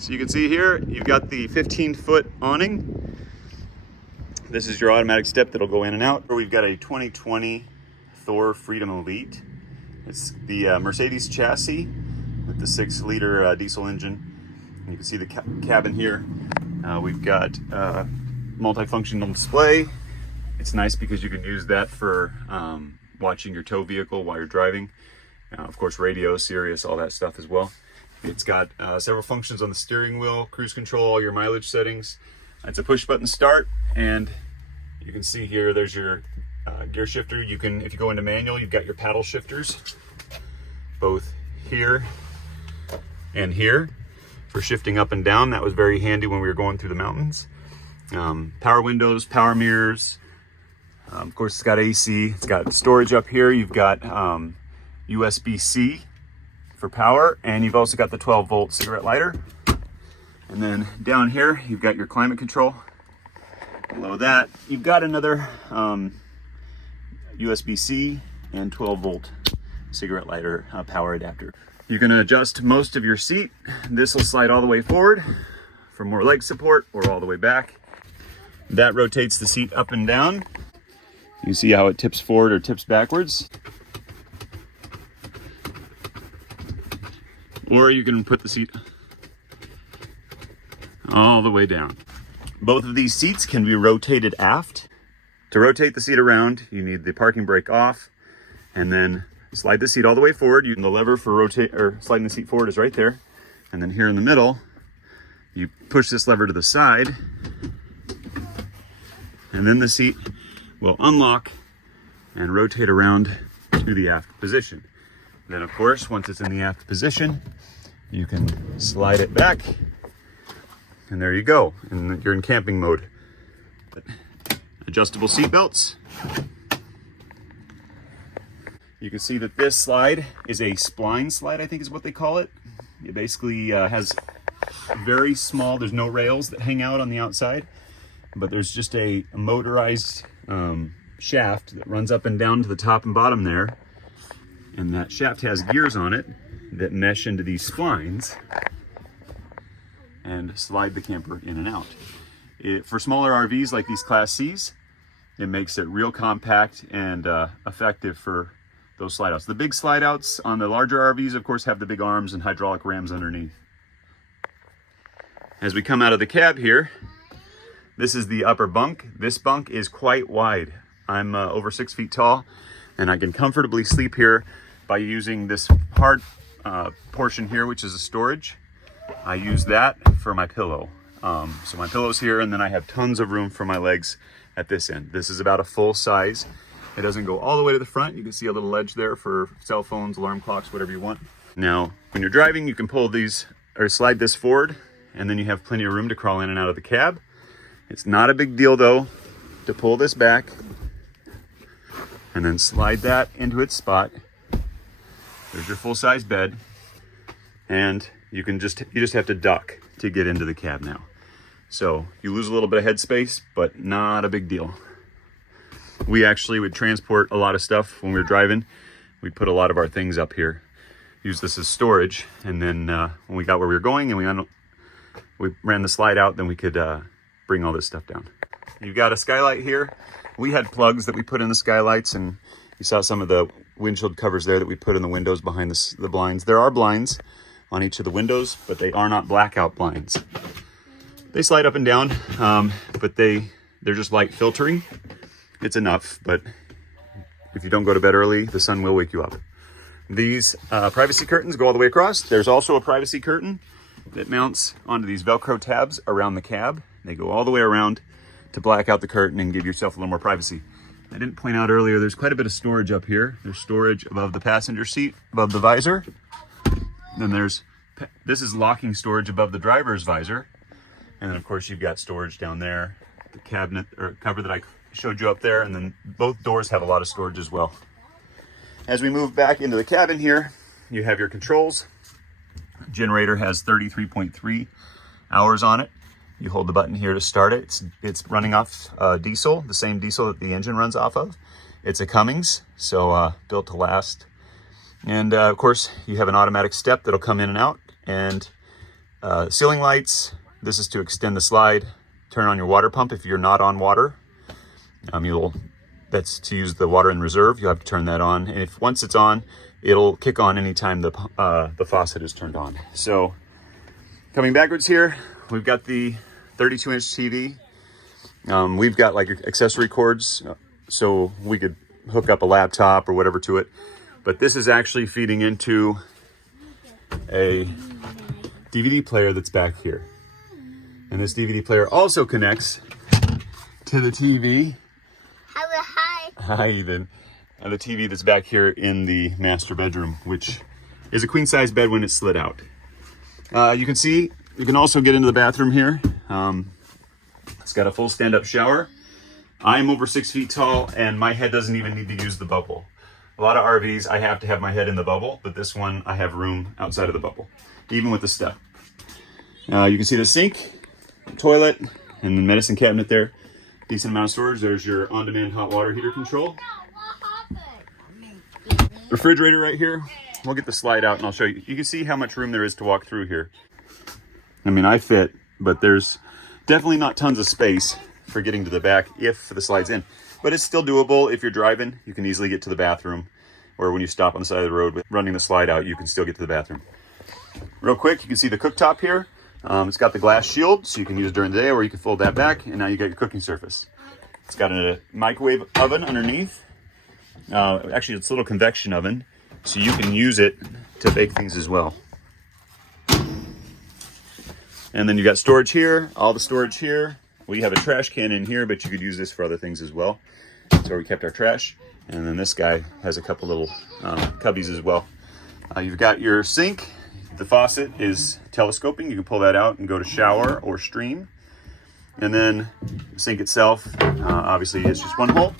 So you can see here, you've got the 15-foot awning. This is your automatic step that'll go in and out. We've got a 2020 Thor Freedom Elite. It's the Mercedes chassis with the 6-liter diesel engine. And you can see the cabin here. We've got multifunctional display. It's nice because you can use that for watching your tow vehicle while you're driving. Of course, radio, Sirius, all that stuff as well. It's got several functions on the steering wheel, cruise control, all your mileage settings. It's a push button start, and you can see here there's your gear shifter. You can, if you go into manual, you've got your paddle shifters, both here and here, for shifting up and down. That was very handy when we were going through the mountains. Power windows, power mirrors. Of course, it's got AC. It's got storage up here. You've got USB-C for power, and you've also got the 12-volt cigarette lighter. And then down here, you've got your climate control. Below that, you've got another USB-C and 12-volt cigarette lighter power adapter. You can adjust most of your seat. This will slide all the way forward for more leg support, or all the way back. That rotates the seat up and down. You see how it tips forward or tips backwards. Or you can put the seat all the way down. Both of these seats can be rotated aft. To rotate the seat around, you need the parking brake off, and then slide the seat all the way forward. The lever for sliding the seat forward is right there. And then here in the middle, you push this lever to the side, and then the seat will unlock and rotate around to the aft position. Then, of course, once it's in the aft position, you can slide it back, and there you go. And you're in camping mode. Adjustable seat belts. You can see that this slide is a spline slide, I think is what they call it. It basically has very small, there's no rails that hang out on the outside, but there's just a motorized shaft that runs up and down to the top and bottom there. And that shaft has gears on it that mesh into these splines and slide the camper in and out. For smaller RVs like these Class Cs, it makes it real compact and effective for those slide outs. The big slide outs on the larger RVs, of course, have the big arms and hydraulic rams underneath. As we come out of the cab here, this is the upper bunk. This bunk is quite wide. I'm over 6 feet tall, and I can comfortably sleep here by using this hard portion here, which is a storage. I use that for my pillow. So my pillow's here, and then I have tons of room for my legs at this end. This is about a full size. It doesn't go all the way to the front. You can see a little ledge there for cell phones, alarm clocks, whatever you want. Now, when you're driving, you can pull these or slide this forward, and then you have plenty of room to crawl in and out of the cab. It's not a big deal though to pull this back and then slide that into its spot. There's your full-size bed, and you just have to duck to get into the cab now. So you lose a little bit of headspace, but not a big deal. We actually would transport a lot of stuff when we were driving. We'd put a lot of our things up here, use this as storage, and then when we got where we were going and we ran the slide out, then we could bring all this stuff down. You've got a skylight here. We had plugs that we put in the skylights, and you saw some of the windshield covers there that we put in the windows behind the blinds. There are blinds on each of the windows, but they are not blackout blinds. They slide up and down, but they're just light filtering. It's enough, but if you don't go to bed early, the sun will wake you up. These privacy curtains go all the way across. There's also a privacy curtain that mounts onto these Velcro tabs around the cab. They go all the way around to black out the curtain and give yourself a little more privacy. I didn't point out earlier, there's quite a bit of storage up here. There's storage above the passenger seat, above the visor. Then this is locking storage above the driver's visor. And then of course you've got storage down there, the cabinet or cover that I showed you up there. And then both doors have a lot of storage as well. As we move back into the cabin here, you have your controls. Generator has 33.3 hours on it. You hold the button here to start it. It's running off diesel, the same diesel that the engine runs off of. It's a Cummins, so built to last. And of course, you have an automatic step that'll come in and out. And ceiling lights. This is to extend the slide. Turn on your water pump if you're not on water. That's to use the water in reserve. You'll have to turn that on. And if once it's on, it'll kick on anytime the faucet is turned on. So coming backwards here, we've got the 32-inch TV. We've got like accessory cords, so we could hook up a laptop or whatever to it. But this is actually feeding into a DVD player that's back here. And this DVD player also connects to the TV. Hi. Hi, Ethan. And the TV that's back here in the master bedroom, which is a queen size bed when it's slid out. You can see, you can also get into the bathroom here. It's got a full stand-up shower. I'm over 6 feet tall and my head doesn't even need to use the bubble. A lot of RVs, I have to have my head in the bubble, but this one, I have room outside of the bubble, even with the step. You can see the sink, toilet, and the medicine cabinet there. Decent amount of storage. There's your on-demand hot water heater control. Refrigerator right here. We'll get the slide out and I'll show you. You can see how much room there is to walk through here. I mean, I fit, but there's definitely not tons of space for getting to the back if the slide's in. But it's still doable. If you're driving, you can easily get to the bathroom. Or when you stop on the side of the road with running the slide out, you can still get to the bathroom. Real quick, you can see the cooktop here. It's got the glass shield, so you can use it during the day, or you can fold that back, and now you got your cooking surface. It's got a microwave oven underneath. Actually, it's a little convection oven, so you can use it to bake things as well. And then you got storage here, all the storage here. We have a trash can in here, but you could use this for other things as well. That's where we kept our trash. And then this guy has a couple little cubbies as well. You've got your sink. The faucet is telescoping. You can pull that out and go to shower or stream. And then the sink itself, obviously it's just one hole.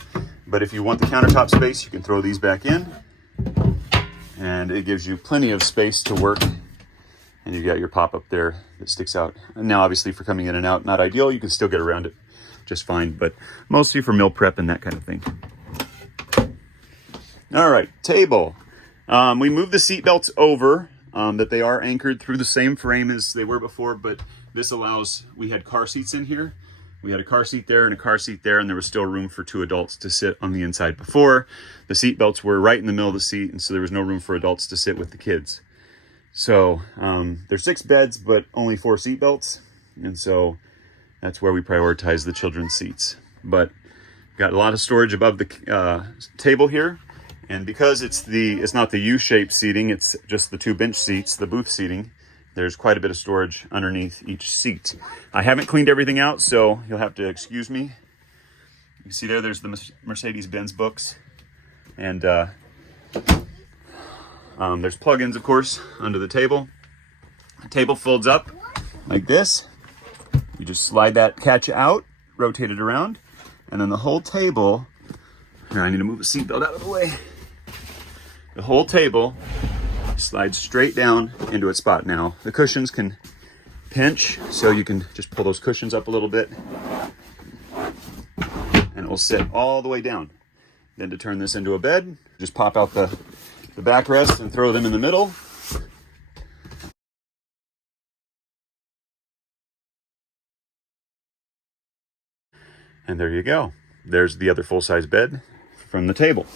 But if you want the countertop space, you can throw these back in. And it gives you plenty of space to work. And you got your pop-up there that sticks out. And now obviously for coming in and out, not ideal. You can still get around it just fine, but mostly for meal prep and that kind of thing. All right, table. We moved the seat belts over. That they are anchored through the same frame as they were before, but this allows, we had car seats in here. We had a car seat there and a car seat there, and there was still room for 2 adults to sit on the inside before. The seat belts were right in the middle of the seat, and so there was no room for adults to sit with the kids. So there's 6 beds, but only 4 seat belts, and so that's where we prioritize the children's seats. But got a lot of storage above the table here. And because it's not the U-shaped seating, it's just the 2 bench seats, the booth seating, there's quite a bit of storage underneath each seat. I haven't cleaned everything out, so you'll have to excuse me. You see there's the Mercedes-Benz books. And there's plugins, of course, under the table. The table folds up like this. You just slide that catch out, rotate it around, and then the whole table, here, I need to move the seatbelt out of the way. The whole table slides straight down into its spot. Now, the cushions can pinch, so you can just pull those cushions up a little bit, and it will sit all the way down. Then to turn this into a bed, just pop out the backrest and throw them in the middle. And there you go. There's the other full-size bed from the table.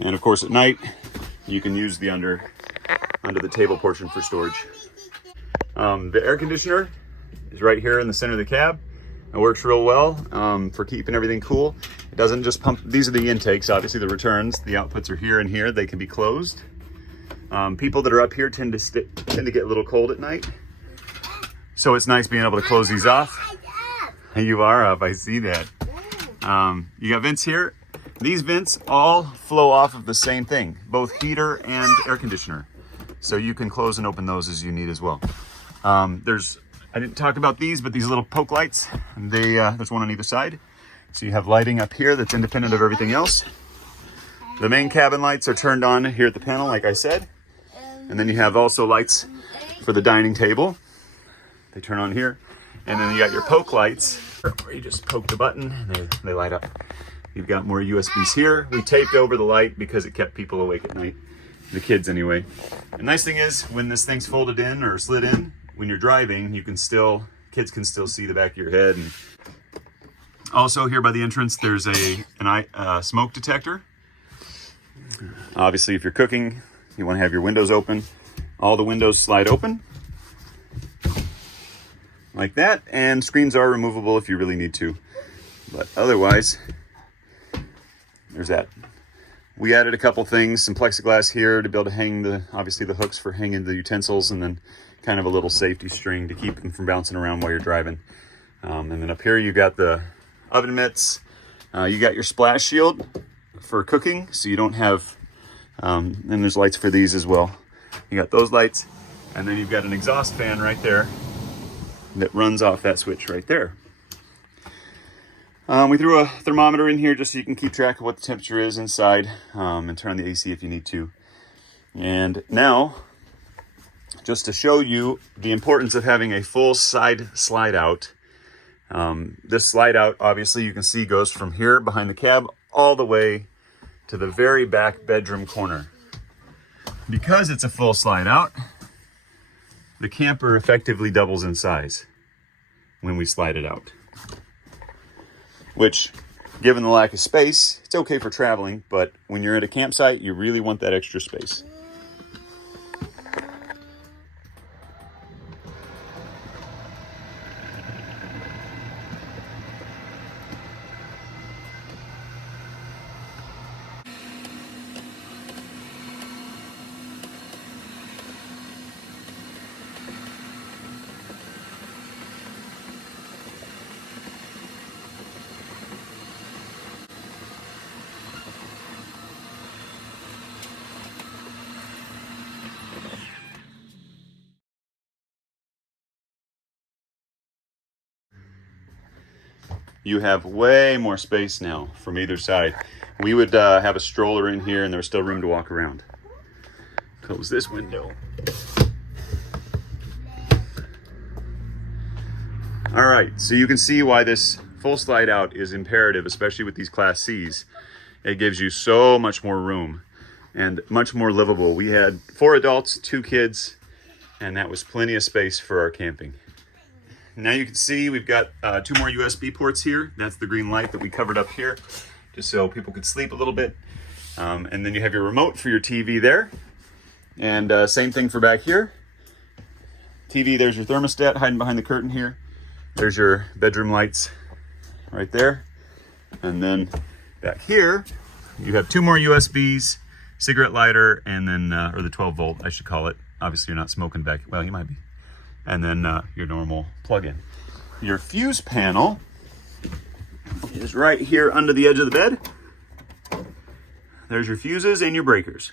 And of course at night, you can use the under the table portion for storage. The air conditioner is right here in the center of the cab. It works real well for keeping everything cool. It doesn't just pump, these are the intakes, obviously the returns. The outputs are here and here, they can be closed. People that are up here tend to get a little cold at night. So it's nice being able to close these off. You are up, I see that. You got vents here. These vents all flow off of the same thing, both heater and air conditioner. So you can close and open those as you need as well. I didn't talk about these, but these little poke lights, there's one on either side. So you have lighting up here that's independent of everything else. The main cabin lights are turned on here at the panel, like I said. And then you have also lights for the dining table. They turn on here. And then you got your poke lights, where you just poke the button and they light up. You've got more USBs here. We taped over the light because it kept people awake at night. The kids anyway. The nice thing is when this thing's folded in or slid in, when you're driving, kids can still see the back of your head. And also here by the entrance, there's a smoke detector. Obviously, if you're cooking, you want to have your windows open. All the windows slide open like that, and screens are removable if you really need to. But otherwise, there's that. We added a couple things, some plexiglass here to be able to hang obviously the hooks for hanging the utensils, and then kind of a little safety string to keep them from bouncing around while you're driving. And then up here you got the oven mitts. You got your splash shield for cooking, so you don't have, and there's lights for these as well. You got those lights, and then you've got an exhaust fan right there that runs off that switch right there. We threw a thermometer in here just so you can keep track of what the temperature is inside, and turn on the AC if you need to. And now, just to show you the importance of having a full side slide out. This slide out, obviously you can see, goes from here behind the cab all the way to the very back bedroom corner. Because it's a full slide out, the camper effectively doubles in size when we slide it out. Which, given the lack of space, it's okay for traveling, but when you're at a campsite, you really want that extra space. You have way more space now from either side. We would have a stroller in here and there was still room to walk around. Close this window. All right, so you can see why this full slide out is imperative, especially with these Class Cs. It gives you so much more room and much more livable. We had 4 adults, 2 kids, and that was plenty of space for our camping. Now you can see we've got 2 more USB ports here. That's the green light that we covered up here, just so people could sleep a little bit. And then you have your remote for your TV there. And same thing for back here. TV, there's your thermostat hiding behind the curtain here. There's your bedroom lights right there. And then back here, you have 2 more USBs, cigarette lighter, and then, or the 12 volt, I should call it. Obviously you're not smoking back, well, you might be. And then your normal plug-in. Your fuse panel is right here under the edge of the bed. There's your fuses and your breakers.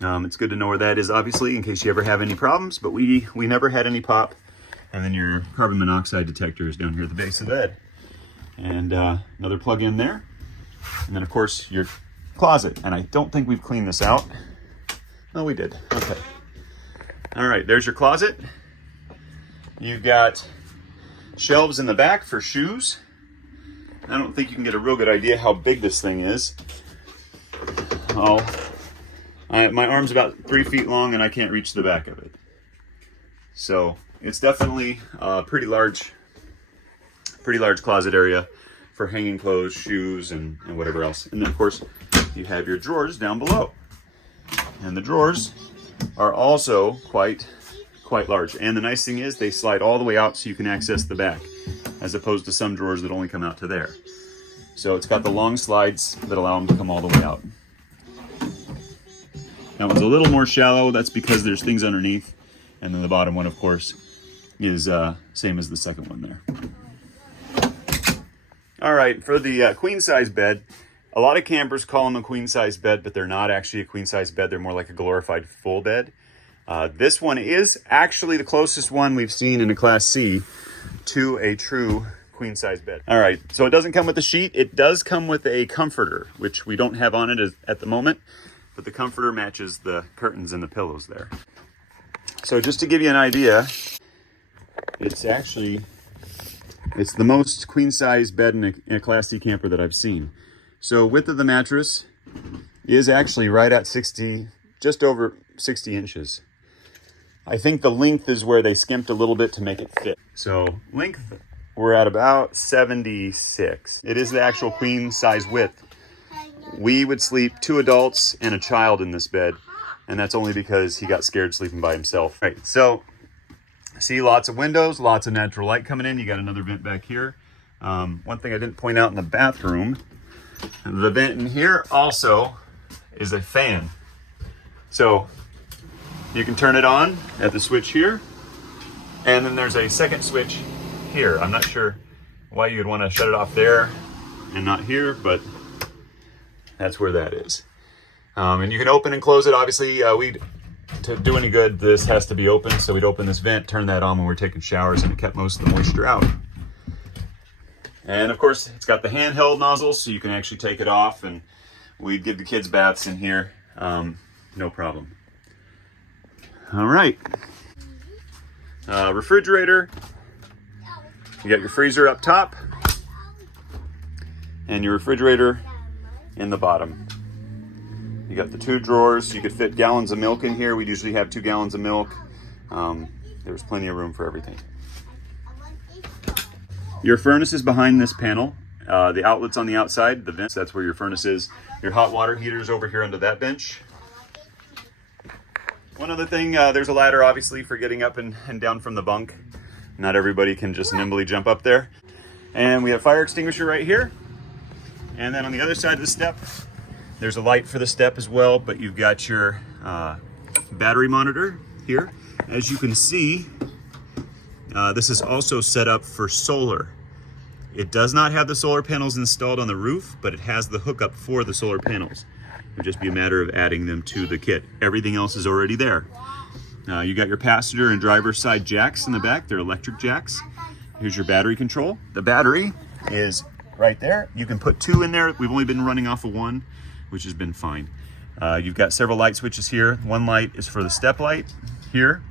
It's good to know where that is, obviously, in case you ever have any problems, but we never had any pop. And then your carbon monoxide detector is down here at the base of the bed. And another plug-in there. And then, of course, your closet. And I don't think we've cleaned this out. No, we did. Okay. All right, there's your closet. You've got shelves in the back for shoes. I don't think you can get a real good idea how big this thing is. My arm's about 3 feet long and I can't reach the back of it. So it's definitely a pretty large closet area for hanging clothes, shoes, and whatever else. And then of course you have your drawers down below. And the drawers are also quite large. And the nice thing is they slide all the way out so you can access the back, as opposed to some drawers that only come out to there. So it's got the long slides that allow them to come all the way out. That one's a little more shallow. That's because there's things underneath. And then the bottom one, of course, is same as the second one there. All right, for the queen size bed, a lot of campers call them a queen size bed, but they're not actually a queen size bed. They're more like a glorified full bed. This one is actually the closest one we've seen in a Class C to a true queen size bed. All right, so it doesn't come with a sheet. It does come with a comforter, which we don't have on it at the moment, but the comforter matches the curtains and the pillows there. So just to give you an idea, it's the most queen size bed in a Class C camper that I've seen. So width of the mattress is actually right at 60, just over 60 inches. I think the length is where they skimped a little bit to make it fit. So length, we're at about 76. It is the actual queen size width. We would sleep 2 adults and a child in this bed, and that's only because he got scared sleeping by himself. Right, so see, lots of windows, lots of natural light coming in. You got another vent back here. One thing I didn't point out in the bathroom, the vent in here also is a fan. So you can turn it on at the switch here, and then there's a second switch here. I'm not sure why you'd want to shut it off there and not here, but that's where that is. And you can open and close it. Obviously, to do any good, this has to be open. So we'd open this vent, turn that on when we're taking showers, and it kept most of the moisture out. And of course, it's got the handheld nozzle, so you can actually take it off, and we'd give the kids baths in here, no problem. All right. Refrigerator. You got your freezer up top, and your refrigerator in the bottom. You got the 2 drawers. You could fit gallons of milk in here. We usually have 2 gallons of milk. There's plenty of room for everything. Your furnace is behind this panel. The outlet's on the outside, the vents, that's where your furnace is. Your hot water heater's over here under that bench. One other thing, there's a ladder obviously for getting up and down from the bunk. Not everybody can just nimbly jump up there. And we have fire extinguisher right here. And then on the other side of the step, there's a light for the step as well, but you've got your battery monitor here. As you can see, this is also set up for solar. It does not have the solar panels installed on the roof, but it has the hookup for the solar panels. It would just be a matter of adding them to the kit. Everything else is already there. You got your passenger and driver's side jacks in the back. They're electric jacks. Here's your battery control. The battery is right there. You can put 2 in there. We've only been running off of 1, which has been fine. You've got several light switches here. One light is for the step light here.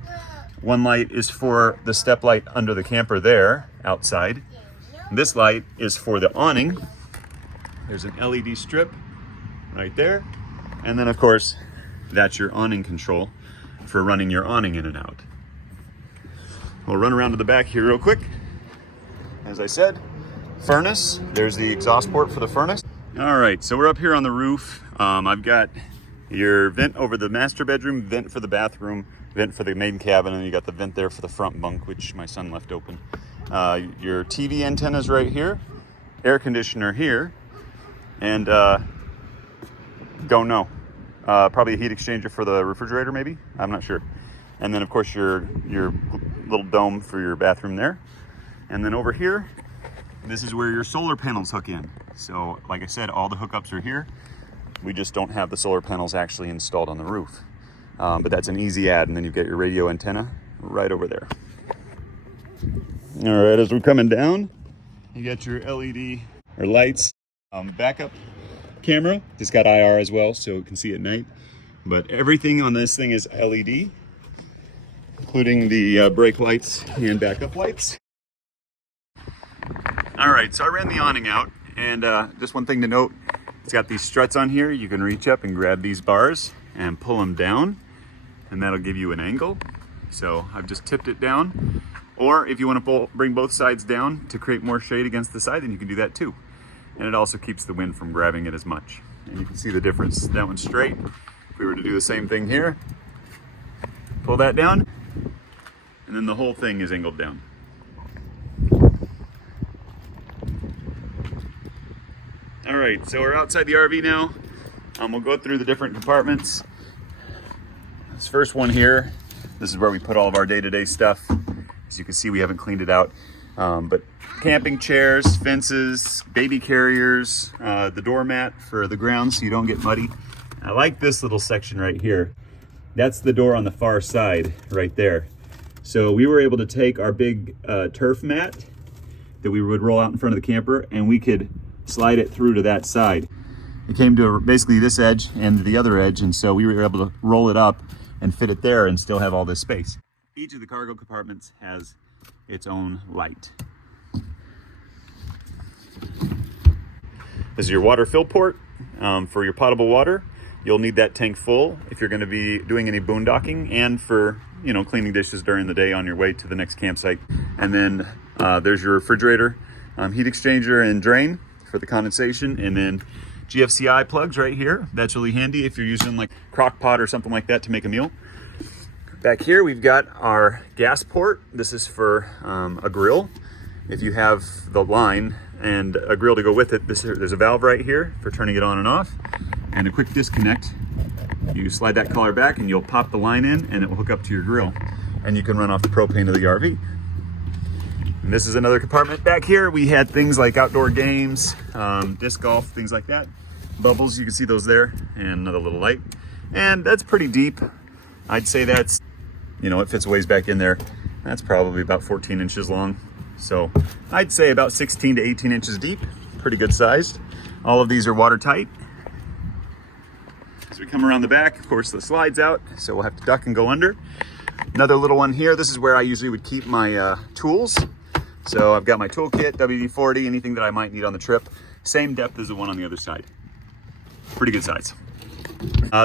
One light is for the step light under the camper there, outside. This light is for the awning. There's an LED strip right there. And then of course, that's your awning control for running your awning in and out. We'll run around to the back here real quick. As I said, furnace, there's the exhaust port for the furnace. All right, so we're up here on the roof. I've got your vent over the master bedroom, vent for the bathroom, vent for the main cabin, and you got the vent there for the front bunk, which my son left open. Your TV antennas right here, air conditioner here, and don't know. Probably a heat exchanger for the refrigerator, maybe? I'm not sure. And then of course your little dome for your bathroom there. And then over here, this is where your solar panels hook in. So like I said, all the hookups are here. We just don't have the solar panels actually installed on the roof. But that's an easy add. And then you've got your radio antenna right over there. All right, as we're coming down, you got your LED or lights, backup camera. It's got IR as well, so it can see at night. But everything on this thing is LED, including the brake lights and backup lights. All right, so I ran the awning out, and just one thing to note, it's got these struts on here. You can reach up and grab these bars and pull them down, and that'll give you an angle. So I've just tipped it down. Or if you want to bring both sides down to create more shade against the side, then you can do that too. And it also keeps the wind from grabbing it as much. And you can see the difference. That one's straight. If we were to do the same thing here, pull that down, and then the whole thing is angled down. All right, so we're outside the RV now. We'll go through the different compartments. This first one here, this is where we put all of our day-to-day stuff. As you can see, we haven't cleaned it out. But camping chairs, fences, baby carriers, the doormat for the ground so you don't get muddy. I like this little section right here. That's the door on the far side right there. So we were able to take our big turf mat that we would roll out in front of the camper, and we could slide it through to that side. It came to basically this edge and the other edge, and so we were able to roll it up and fit it there and still have all this space. Each of the cargo compartments has its own light. This is your water fill port for your potable water. You'll need that tank full if you're going to be doing any boondocking and for, cleaning dishes during the day on your way to the next campsite. And then there's your refrigerator, heat exchanger and drain for the condensation, and then GFCI plugs right here. That's really handy if you're using like crock pot or something like that to make a meal. Back here we've got our gas port. This is for a grill. If you have the line and a grill to go with it, there's a valve right here for turning it on and off, and a quick disconnect. You slide that collar back and you'll pop the line in and it will hook up to your grill, and you can run off the propane of the RV. And this is another compartment back here. We had things like outdoor games, disc golf, things like that. Bubbles, you can see those there, and another little light. And that's pretty deep. I'd say that's, it fits ways back in there. That's probably about 14 inches long. So I'd say about 16 to 18 inches deep, pretty good sized. All of these are watertight. As we come around the back, of course, the slides out, so we'll have to duck and go under. Another little one here. This is where I usually would keep my tools. So I've got my toolkit, WD-40, anything that I might need on the trip. Same depth as the one on the other side. Pretty good size.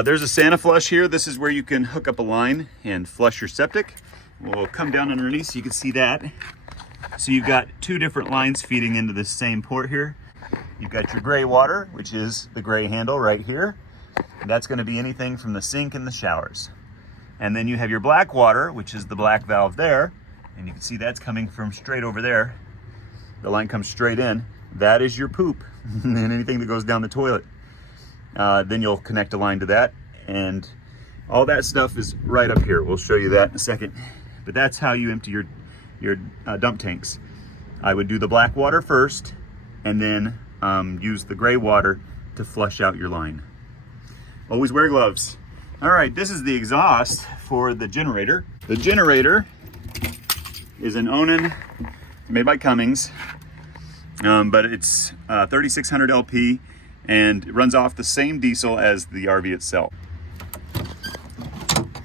There's a Santa flush here. This is where you can hook up a line and flush your septic. We'll come down underneath so you can see that. So you've got two different lines feeding into this same port here. You've got your gray water, which is the gray handle right here. That's going to be anything from the sink and the showers. And then you have your black water, which is the black valve there. And you can see that's coming from straight over there. The line comes straight in. That is your poop and anything that goes down the toilet. Then you'll connect a line to that, and all that stuff is right up here. We'll show you that in a second. But that's how you empty your dump tanks. I would do the black water first, and then use the gray water to flush out your line. Always wear gloves. All right, this is the exhaust for the generator. The generator is an Onan, made by Cummins, but it's 3600 LP, and it runs off the same diesel as the RV itself.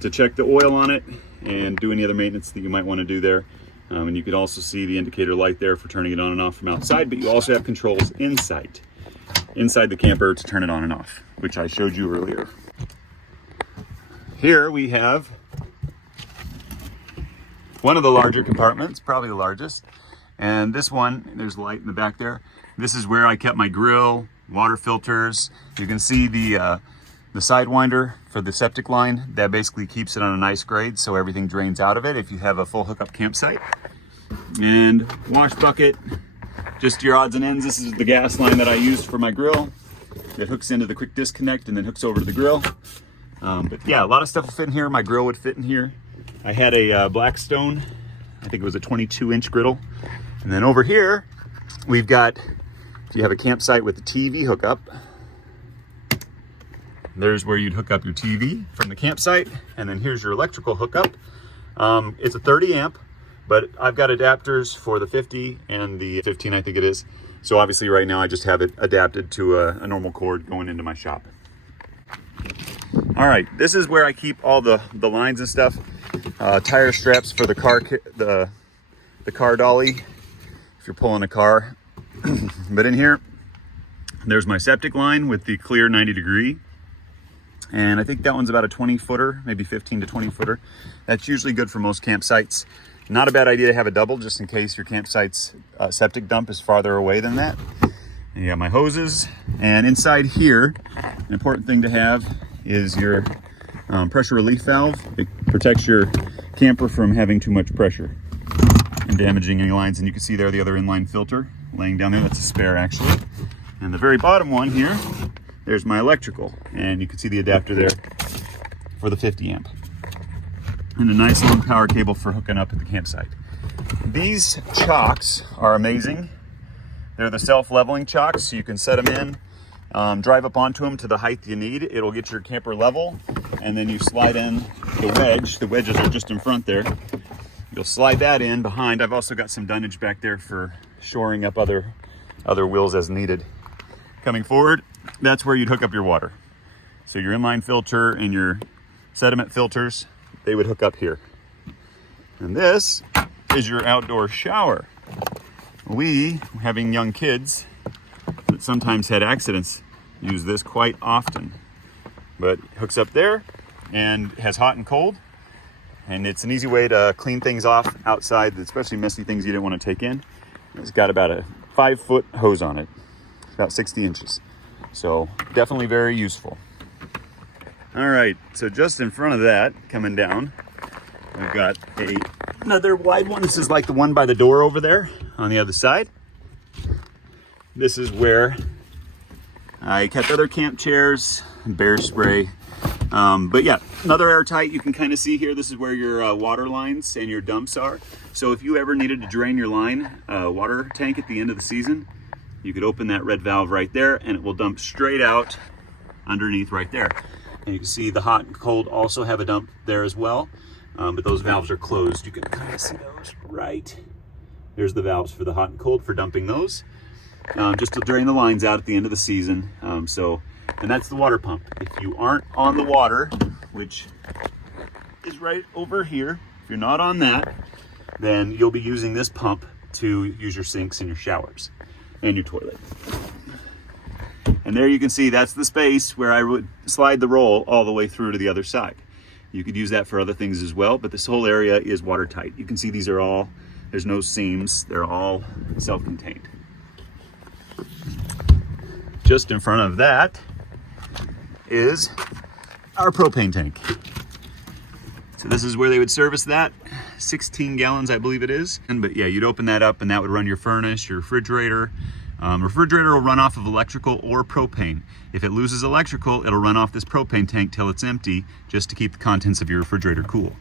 To check the oil on it and do any other maintenance that you might want to do there. And you can also see the indicator light there for turning it on and off from outside, but you also have controls inside the camper to turn it on and off, which I showed you earlier. Here we have one of the larger compartments, probably the largest. And this one, there's light in the back there. This is where I kept my grill, water filters. You can see the sidewinder for the septic line. That basically keeps it on a nice grade so everything drains out of it if you have a full hookup campsite. And wash bucket, just your odds and ends. This is the gas line that I used for my grill. That hooks into the quick disconnect and then hooks over to the grill. But yeah, a lot of stuff will fit in here. My grill would fit in here. I had a Blackstone, I think it was a 22-inch griddle. And then over here, we've got, if you have a campsite with a TV hookup, there's where you'd hook up your TV from the campsite. And then here's your electrical hookup. It's a 30 amp, but I've got adapters for the 50 and the 15, I think it is. So obviously right now I just have it adapted to a normal cord going into my shop. All right, this is where I keep all the lines and stuff. Tire straps for the car dolly, if you're pulling a car. But in here, there's my septic line with the clear 90 degree. And I think that one's about a 20 footer, maybe 15 to 20 footer. That's usually good for most campsites. Not a bad idea to have a double just in case your campsite's septic dump is farther away than that. And you got my hoses. And inside here, an important thing to have is your pressure relief valve. It protects your camper from having too much pressure and damaging any lines. And you can see there the other inline filter laying down there. That's a spare actually. And the very bottom one here, there's my electrical. And you can see the adapter there for the 50 amp. And a nice long power cable for hooking up at the campsite. These chocks are amazing. They're the self-leveling chocks, so you can set them in, drive up onto them to the height you need. It'll get your camper level, and then you slide in the wedge. The wedges are just in front there. You'll slide that in behind. I've also got some dunnage back there for shoring up other wheels as needed. Coming forward, that's where you'd hook up your water. So your inline filter and your sediment filters, they would hook up here. And this is your outdoor shower. We, having young kids that sometimes had accidents, use this quite often. but hooks up there and has hot and cold. And it's an easy way to clean things off outside, especially messy things you didn't want to take in. It's got about a 5-foot hose on it, about 60 inches. So definitely very useful. All right, so just in front of that, coming down, we've got another wide one. This is like the one by the door over there on the other side. This is where I kept other camp chairs, bear spray. But yeah, another airtight. You can kind of see here, this is where your water lines and your dumps are. So if you ever needed to drain your line water tank at the end of the season, you could open that red valve right there and it will dump straight out underneath right there. And you can see the hot and cold also have a dump there as well. But those valves are closed. You can kind of see those right. There's the valves for the hot and cold for dumping those. Just to drain the lines out at the end of the season. And that's the water pump. If you aren't on the water, which is right over here, if you're not on that, then you'll be using this pump to use your sinks and your showers and your toilet. And there you can see that's the space where I would slide the roll all the way through to the other side. You could use that for other things as well, but this whole area is watertight. You can see these are all, there's no seams, they're all self-contained. Just in front of that is our propane tank. So this is where they would service that, 16 gallons I believe it is. But yeah, you'd open that up and that would run your furnace, your refrigerator. Refrigerator will run off of electrical or propane. If it loses electrical, it'll run off this propane tank till it's empty, just to keep the contents of your refrigerator cool.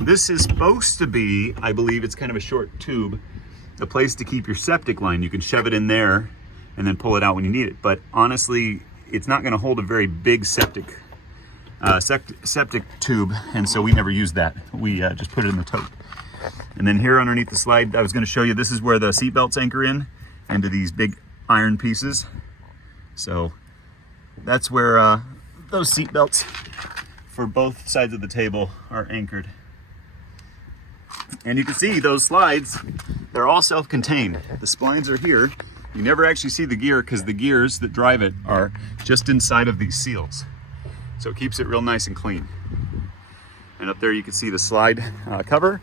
This is supposed to be, I believe it's kind of a short tube, a place to keep your septic line. You can shove it in there and then pull it out when you need it. But honestly, it's not gonna hold a very big septic tube, and so we never use that. We just put it in the tote. And then here underneath the slide, I was gonna show you, this is where the seat belts anchor into these big iron pieces. So that's where those seat belts for both sides of the table are anchored. And you can see those slides, they're all self-contained. The splines are here. You never actually see the gear because the gears that drive it are just inside of these seals. So it keeps it real nice and clean. And up there you can see the slide cover.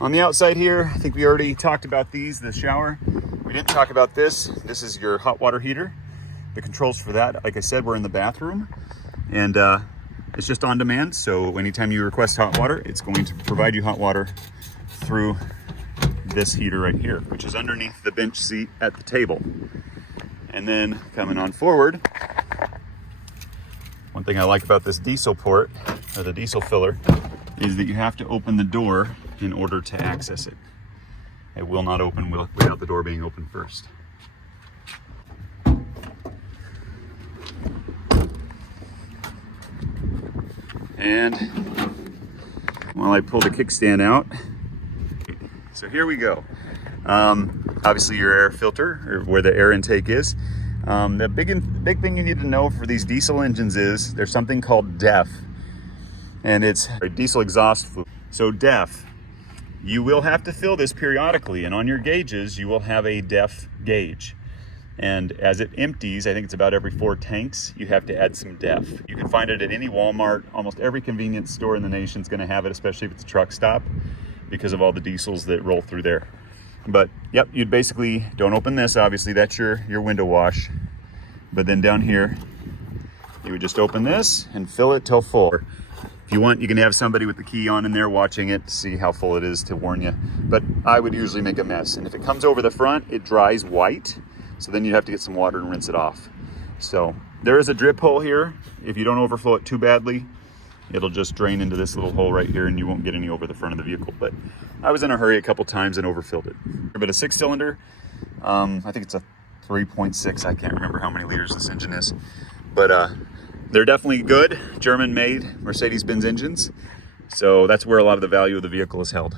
On the outside here, I think we already talked about these, the shower. We didn't talk about this. This is your hot water heater. The controls for that, like I said, we're in the bathroom. And it's just on demand. So anytime you request hot water, it's going to provide you hot water through this heater right here, which is underneath the bench seat at the table. And then coming on forward, one thing I like about this diesel port, or the diesel filler, is that you have to open the door in order to access it. It will not open without the door being open first. And while I pull the kickstand out, so here we go. Obviously your air filter, or where the air intake is. The big thing you need to know for these diesel engines is there's something called DEF, and it's a diesel exhaust fluid. So DEF, you will have to fill this periodically, and on your gauges you will have a DEF gauge. And as it empties, I think it's about every 4 tanks, you have to add some DEF. You can find it at any Walmart. Almost every convenience store in the nation is going to have it, especially if it's a truck stop, because of all the diesels that roll through there. But yep, you'd basically, don't open this, obviously that's your window wash. But then down here, you would just open this and fill it till full. If you want, you can have somebody with the key on in there watching it to see how full it is to warn you. But I would usually make a mess. And if it comes over the front, it dries white. So then you have to get some water and rinse it off. So there is a drip hole here. If you don't overflow it too badly, it'll just drain into this little hole right here and you won't get any over the front of the vehicle. But I was in a hurry a couple times and overfilled it. But a 6-cylinder, I think it's a 3.6. I can't remember how many liters this engine is. But they're definitely good, German-made Mercedes-Benz engines. So that's where a lot of the value of the vehicle is held.